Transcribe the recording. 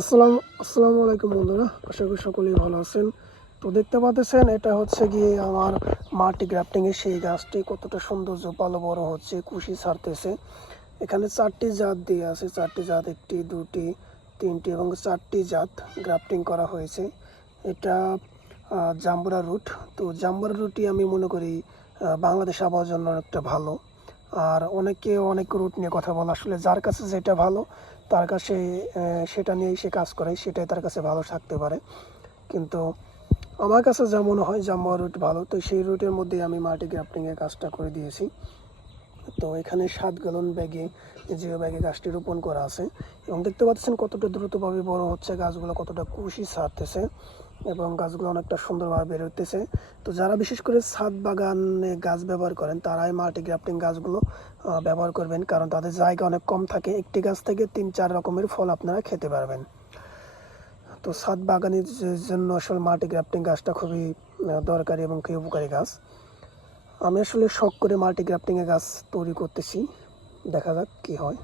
আসসালাম আসসালামু আলাইকুম বন্ধুরা, আশা করি সকলেই ভালো আছেন। তো দেখতে পাচ্ছেন, এটা হচ্ছে গিয়ে আমার মাটি গ্রাফটিংয়ের সেই গাছটি, কতটা সৌন্দর্য, ভালো বড় হচ্ছে কুশি ছাড়তেছে। এখানে চারটি জাত দিয়ে আছে, চারটি জাত একটি, দুটি, তিনটি এবং চারটি জাত গ্রাফটিং করা হয়েছে। এটা জাম্বুরা রুট। তো জাম্বুরা রুটই আমি মনে করি বাংলাদেশ আবহাওয়ার জন্য অনেকটা ভালো। আর অনেকে অনেক রুট নিয়ে কথা বলে। আসলে যার কাছে যেটা ভালো, তার কাছে সেটা নিয়েই সে কাজ করে, সেটাই তার কাছে ভালো থাকতে পারে। কিন্তু আমার কাছে যা মনে হয় জাম্বুয়া রুট ভালো, তো সেই রুটের মধ্যে আমি মাটি গ্রাফটিংয়ের কাজটা করে দিয়েছি। তো এখানে সাত গ্যালন ব্যাগে জিও ব্যাগে গাছটি রোপণ করা আছে এবং দেখতে পাচ্ছেন কতটা দ্রুতভাবে বড় হচ্ছে গাছগুলো, কতটা কুশি ছাড়তেছে। এবং গাছগুলো অনেকটা সুন্দরভাবে বের হতেছে তো যারা বিশেষ করে ছাদ বাগানে গাছ ব্যবহার করেন, তারাই মাল্টি গ্রাফটিং গাছগুলো ব্যবহার করবেন। কারণ তাদের জায়গা অনেক কম থাকে। একটি গাছ থেকে তিন, চার রকমের ফল আপনারা খেতে পারবেন। তো ছাদ বাগানের জন্য আসলে মাল্টি গ্রাফটিং গাছটা খুবই দরকারি এবং খুবই উপকারী গাছ। আমি আসলে শখ করে মাল্টি গ্রাফটিংয়ের গাছ তৈরি করতেছি। দেখা যাক কী হয়।